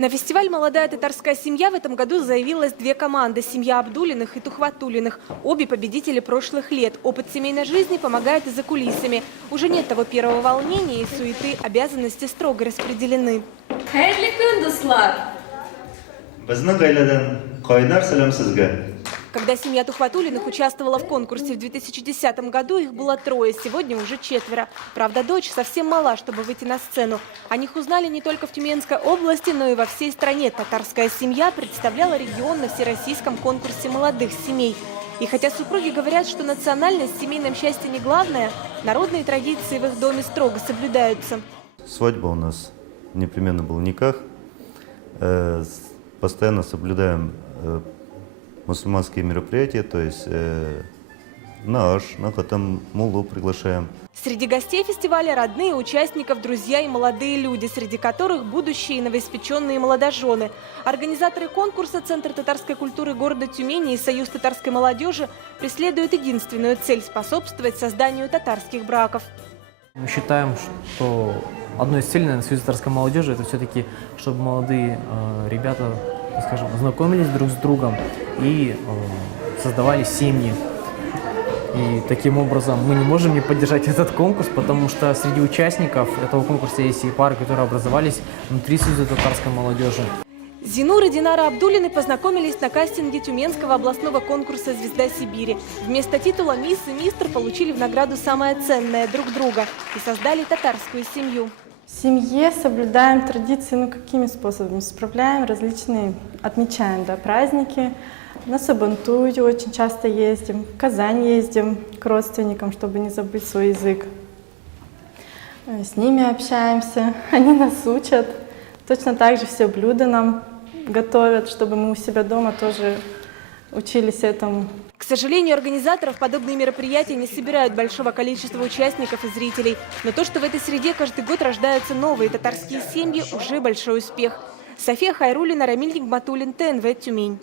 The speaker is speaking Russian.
На фестиваль «Молодая татарская семья» в этом году заявилась две команды – семья Абдулиных и Тухватулиных. Обе победители прошлых лет. Опыт семейной жизни помогает и за кулисами. Уже нет того первого волнения и суеты, обязанности строго распределены. Когда семья Тухватулиных участвовала в конкурсе в 2010 году, их было трое, сегодня уже четверо. Правда, дочь совсем мала, чтобы выйти на сцену. О них узнали не только в Тюменской области, но и во всей стране. Татарская семья представляла регион на всероссийском конкурсе молодых семей. И хотя супруги говорят, что национальность в семейном счастье не главное, народные традиции в их доме строго соблюдаются. Свадьба у нас непременно был никах. Постоянно соблюдаем мусульманские мероприятия, то есть на хатам, муллу приглашаем. Среди гостей фестиваля родные участников, друзья и молодые люди, среди которых будущие и новоиспеченные молодожены. Организаторы конкурса Центр татарской культуры города Тюмени и Союз татарской молодежи преследуют единственную цель – способствовать созданию татарских браков. Мы считаем, что одной из целей, наверное, Союза татарской молодежи – это все-таки, чтобы молодые ребята, скажем, знакомились друг с другом и создавали семьи. И таким образом мы не можем не поддержать этот конкурс, потому что среди участников этого конкурса есть и пары, которые образовались внутри Союза татарской молодежи. Зинур и Динара Абдулины познакомились на кастинге Тюменского областного конкурса «Звезда Сибири». Вместо титула «Мисс» и «Мистер» получили в награду самое ценное – друг друга и создали татарскую семью. В семье соблюдаем традиции, какими способами? Справляем различные, отмечаем праздники. На Сабантую очень часто ездим, в Казань ездим к родственникам, чтобы не забыть свой язык. С ними общаемся, они нас учат. Точно так же все блюда нам готовят, чтобы мы у себя дома тоже учились этому. К сожалению, организаторов подобные мероприятия не собирают большого количества участников и зрителей. Но то, что в этой среде каждый год рождаются новые татарские семьи, уже большой успех. София Хайруллина, Рамиль Нигматуллин, ТНВ Тюмень.